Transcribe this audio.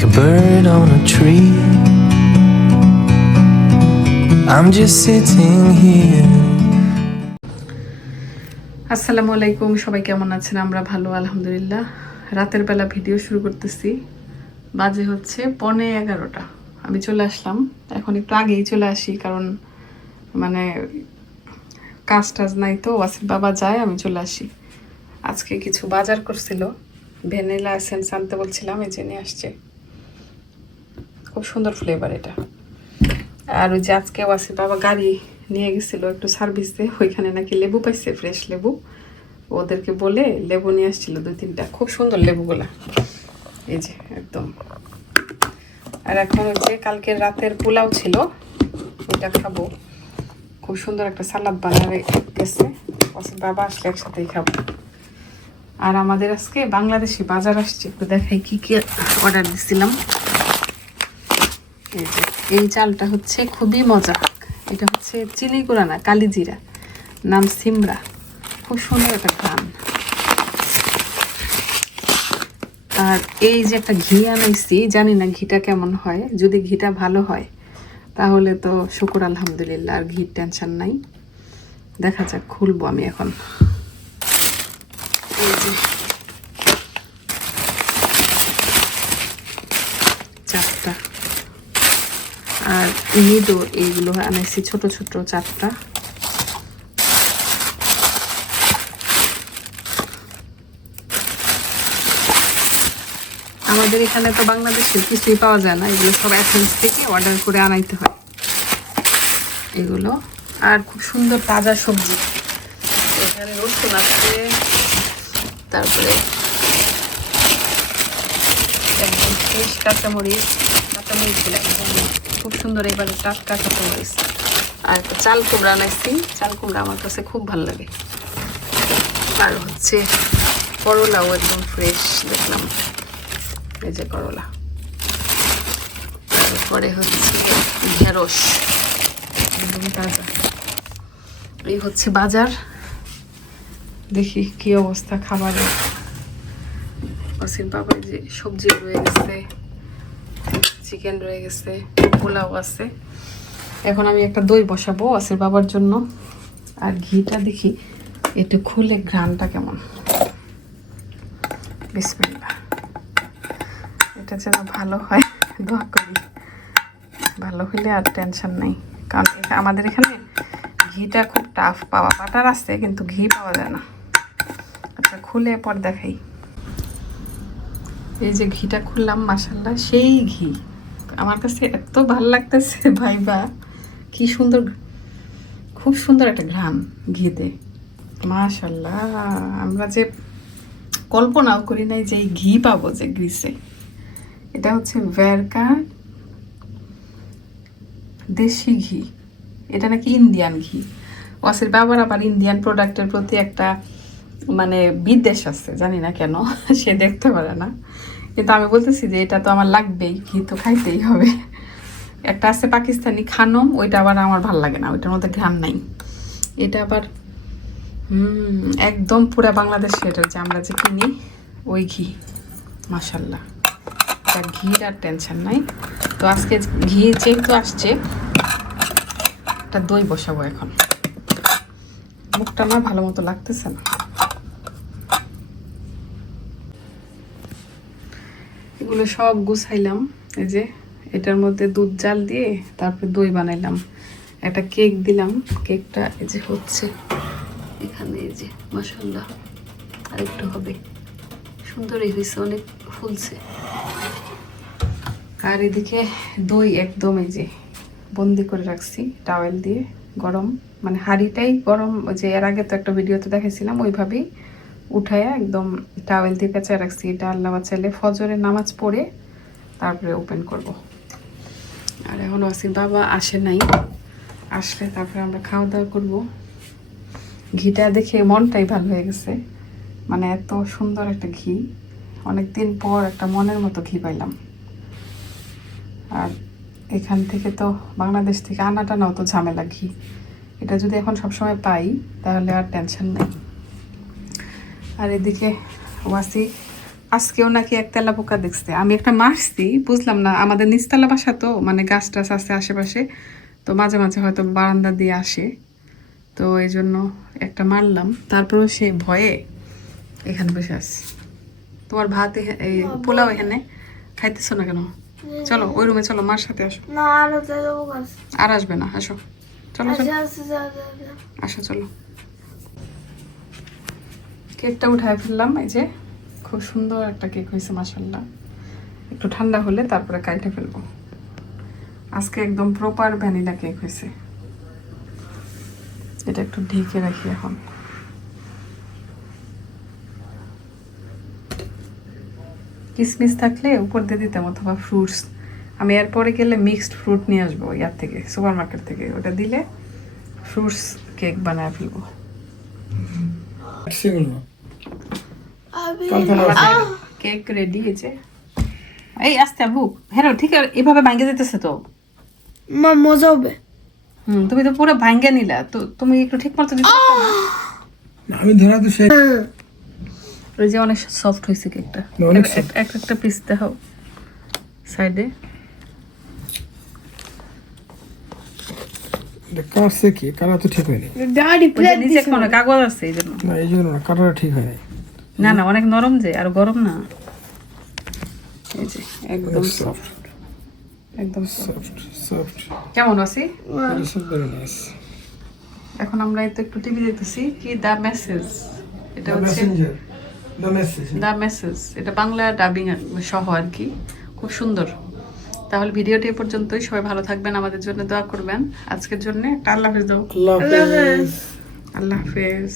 like a bird on a tree. I'm just sitting here. আসসালামু আলাইকুম, সবাই কেমন আছেন? আমরা ভালো, আলহামদুলিল্লাহ। রাতের বেলা ভিডিও শুরু করতেছি। বাজে হচ্ছে পনে এগারোটা। আমি চলে আসলাম। এখন একটু আগেই চলে আসি, কারণ মানে কাজ টাজ নাই তো ওয়াসির বাবা যায়, আমি চলে আসি। আজকে কিছু বাজার করছিল। ভ্যানিলা এসেন্স আনতে বলছিলাম, এই যে নিয়ে আসছে। খুব সুন্দর ফ্লেভার এটা। আর ওই যে আজকে ওয়াসির বাবা গাড়ি নিয়ে গেছিল একটু সার্ভিস ওইখানে নাকি লেবু পাইছে ফ্রেশ লেবু। ওদেরকে বলে লেবু নিয়ে আসছিল দুই তিনটা। খুব সুন্দর লেবুগুলা। এই যে, একদম। আর এখন ওই যে কালকে রাতের পোলাও ছিল ওইটা খাব। খুব সুন্দর একটা সালাদ বানাবে গেছে। ওয়াসির বাবা আসলে একসাথেই খাব। আর আমাদের আজকে বাংলাদেশি বাজার আসছে, একটু দেখাই কী কি অর্ডার দিছিলাম। এই যে, এই চালটা হচ্ছে খুবই মজা। এটা হচ্ছে চিনি গুঁড়া না কালিজিরা নাম সিমরা। খুব সুন্দর একটা গান আর এই যে একটা ঘি আনাইছি, জানি না ঘিটা কেমন হয়। যদি ঘিটা ভালো হয়, তাহলে তো শুকুর আলহামদুলিল্লাহ, আর ঘির টেনশন নাই। দেখা যাক, খুলবো আমি এখন। এই যে চারটা নিদো এইগুলো আনাইছি ছোট ছোট চারটা। আমাদের এখানে তো বাংলাদেশে কিছুই পাওয়া যায় না, এগুলো সব অ্যাথেন্স থেকে অর্ডার করে আনাইতে হয়। এগুলো, আর খুব সুন্দর তাজা সবজি। এখানে রসুন আছে, তারপরে একদম ফ্রেশ কাঁচামরিচ কাঁচামরিচ একদম। খুব সুন্দর এবারে টাটকা কাঁচামরিচ আর একটা চাল কুমড়া আনাইছি। চাল কুমড়া আমার কাছে খুব ভালো লাগে। আর হচ্ছে করলাও একদম ফ্রেশ দেখলাম। এই যে করলা। তারপরে হচ্ছে ঢেঁড়স। একদম তাজা। এই হচ্ছে বাজার। দেখি কি অবস্থা খাবারের। অসীম বাবার যে সবজি রয়ে গেছে। চিকেন রয়ে গেছে, পোলাও আছে। এখন আমি একটা দই বসাবো অসির বাবার জন্য। আর ঘিটা দেখি একটু খুলে ঘ্রানটা কেমন। এটা যেন ভালো হয়, দোয়া করি। ভালো হলে আর টেনশন নাই। কারণ আমাদের এখানে ঘিটা খুব টাফ পাওয়া। বাটার আছে, কিন্তু ঘি পাওয়া যায় না। আচ্ছা খুলে পর দেখাই। এই যে ঘিটা খুললাম মাসাল্লাহ সেই ঘি। আমার কাছে এত ভালো লাগতেছে, ভাইবা। কি সুন্দর খুব সুন্দর একটা ঘ্রাণ ঘিতে মাশাল্লাহ, আমরা যে কল্পনাও করি নাই যে ঘি পাবো যে গ্রিসে। এটা হচ্ছে ভেরকা দেশি ঘি। এটা নাকি ইন্ডিয়ান ঘি। ওয়াসির বাবার আবার ইন্ডিয়ান প্রোডাক্টের প্রতি একটা মানে বিদ্বেষ আছে, জানি না কেন, সে দেখতে পারে না। কিন্তু আমি বলতেছি যে এটা তো আমার লাগবেই ঘি তো খাইতেই হবে। একটা আছে পাকিস্তানি খানম, ওইটা আবার আমার ভালো লাগে না, ওইটার মধ্যে ঘ্রাণ নাই। এটা আবার একদম পুরা বাংলাদেশে এটা যে আমরা যে কিনি, ওই ঘি মাসাল্লাহ তার ঘির আর টেনশন নাই। তো আজকে ঘি যেহেতু আসছে, একটা দই বসাবো এখন। মুখটা আমার ভালো মতো লাগতেছে না। এগুলো সব গুছাইলাম। এই যে এটার মধ্যে দুধ জাল দিয়ে তারপরে দই বানাইলাম। একটা কেক দিলাম। কেকটা এই যে হচ্ছে এখানে এই যে মশাল্লা আর একটু হবে। সুন্দরই হয়েছে অনেক ফুলছে। আর এদিকে দই একদম এই যে বন্দি করে রাখছি, টাওয়েল দিয়ে গরম। মানে হাঁড়িটাই গরম, যে এর আগে তো একটা ভিডিওতে দেখেছিলাম ওইভাবেই উঠাইয়া একদম টাওয়েল দিয়ে কাছে রাখছি এটা আল্লাহ বাঁচাইলে ফজরের নামাজ পড়ে তারপরে ওপেন করব। আর এখন ওয়াসির বাবা আসে নাই। আসলে তারপরে আমরা খাওয়া দাওয়া করব। ঘিটা দেখে মনটাই ভালো হয়ে গেছে। মানে এত সুন্দর একটা ঘি। অনেকদিন পর একটা মনের মতো ঘি পাইলাম। আর এখান থেকে তো বাংলাদেশ থেকে আনা টানাও তো ঝামেলা ঘি। এটা যদি এখন সবসময় পাই, তাহলে আর টেনশন নেই। আর এদিকে ওয়াসি আজকেও নাকি এক তেলা পোকা দেখছে। আমি একটা মারছি বুঝলাম না আমাদের নিচতলা বাসা তো মানে গাছ টাছ আছে আশেপাশে তো মাঝে মাঝে হয়তো বারান্দা দিয়ে আসে। তো এই জন্য একটা মারলাম তারপরেও সে ভয়ে এখানে বসে আছে। তোমার ভাত এই পোলাও এখানে? খাইতেছো না কেন? চলো ওই রুমে চলো মার সাথে আসো। আরও আসবে না আসো। চলো চলো। আচ্ছা আচ্ছা যা যা আসো চলো। কেকটা উঠায় ফেললাম, এই যে খুব সুন্দর একটা কেক হয়েছে মাসাল্লাহ একটু ঠান্ডা হলে তারপরে কাইটে ফেলব। আজকে একদম প্রপার ভ্যানিলা কেক হয়েছে। এটা একটু ঢেকে রাখি এখন। কিসমিস থাকলে উপর দিয়ে দিতাম অথবা ফ্রুটস আমি এরপরে গেলে মিক্সড ফ্রুট নিয়ে আসব ইয়ার থেকে সুপার মার্কেট থেকে। ওটা দিলে ফ্রুটস কেক বানায় ফেলব। কেক রেডি হয়েছে। এই আস্তে আবু হ্যাঁ ঠিক আছে এভাবে ভাঙ্গে দিতেছে তো? মা মজা হবে। হুম তুমি তো পুরো ভাঙ্গে নিলা তো তুমি একটু ঠিক মতো দিতে আমি ধরা তো সেই ওই যে অনেক সফট হয়েছে কেকটা। না, অনেক এক- এক- এক একটা পিস দেখাও। সাইডে কাটছে কি? কাটা তো ঠিক হয়নি। কাগজ আছে এই জন্য। না এই জন্য কাটাটা ঠিক হয়নি। না না অনেক নরম যে আর গরম না। এই যে একদম সফট একদম সফট সফট কেমন আছি এখন আমরা এই তো একটু টিভি দেখতেছি কি দ্য মেসেজ এটা হচ্ছে দ্য মেসেজ এটা বাংলা ডাবিং সহ আর কি। খুব সুন্দর। তাহলে ভিডিওটি এ পর্যন্তই। সবাই ভালো থাকবেন আমাদের জন্য দোয়া করবেন। আজকের জন্য একটা আল্লাহ হাফেজ দাও। আল্লাহ হাফেজ। আল্লাহ হাফেজ।